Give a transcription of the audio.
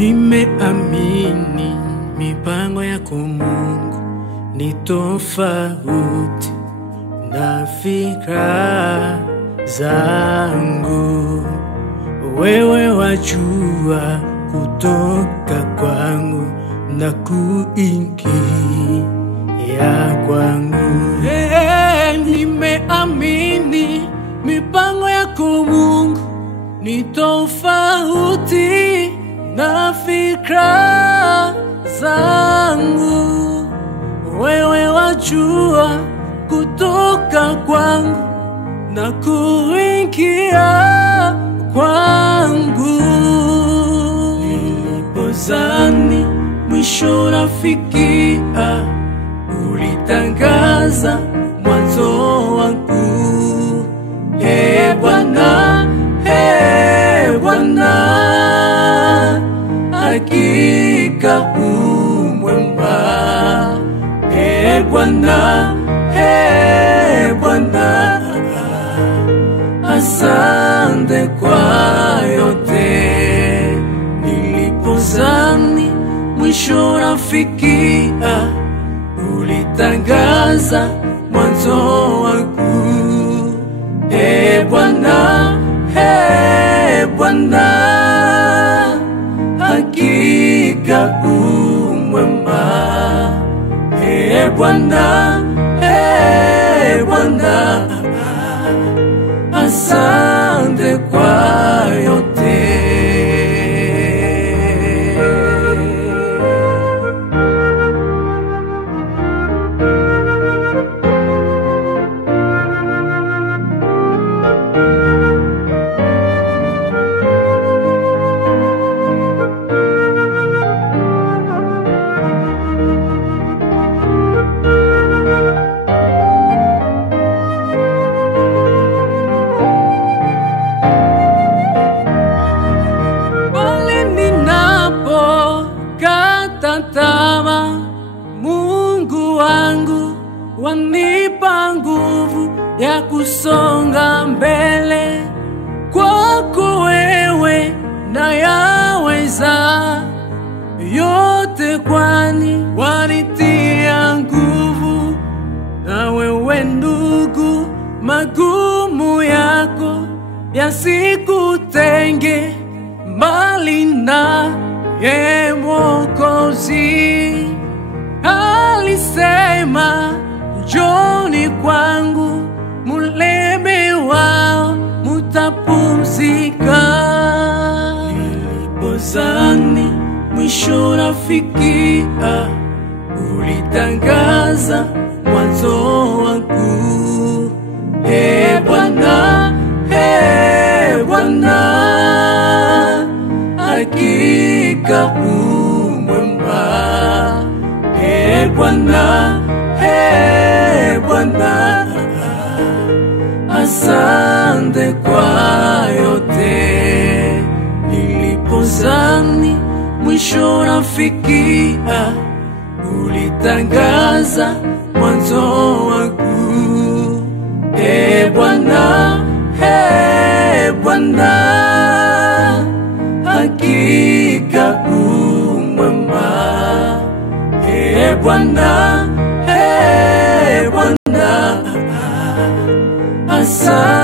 Nimeamini mipango yako Mungu ni tofauti na fikra zangu. Wewe wajua kutoka kwangu na kuingia kwangu. Nimeamini mipango yako Mungu ni tofauti na fikra zangu. Wewe wajua kutoka kwangu na kuingia kwangu. Nilipozani mwisho nafikia, ulitangaza mwanzo wangu. Bwana, Bwana, hakika umwema. Bwana, Bwana, asante kwa yote. Nilipozani mwisho nafikia, ulitangaza mwanzo wangu. Bwana, Bwana, hakika umwema. Bwana, Bwana, asante kwa yote. Tazama, Mungu wangu wanipa nguvu ya kusonga mbele. Kwako wewe nayaweza yote, kwani wanitia nguvu. Na wewe ndugu, magumu yako yasikutenge mbali na Mwokozi. Alisema njoni kwangu mlewao mutapumzika. Nilipozani mwisho nafikia, ulitangaza mwanzo wangu. Bwana, Bwana, hakika umwema. Bwana, Bwana, asante kwa yote. Nilipozani mwisho nafikia, ulitangaza mwanzo wangu. Bwana, Bwana, hakika umwema. Bwana, Bwana, asante.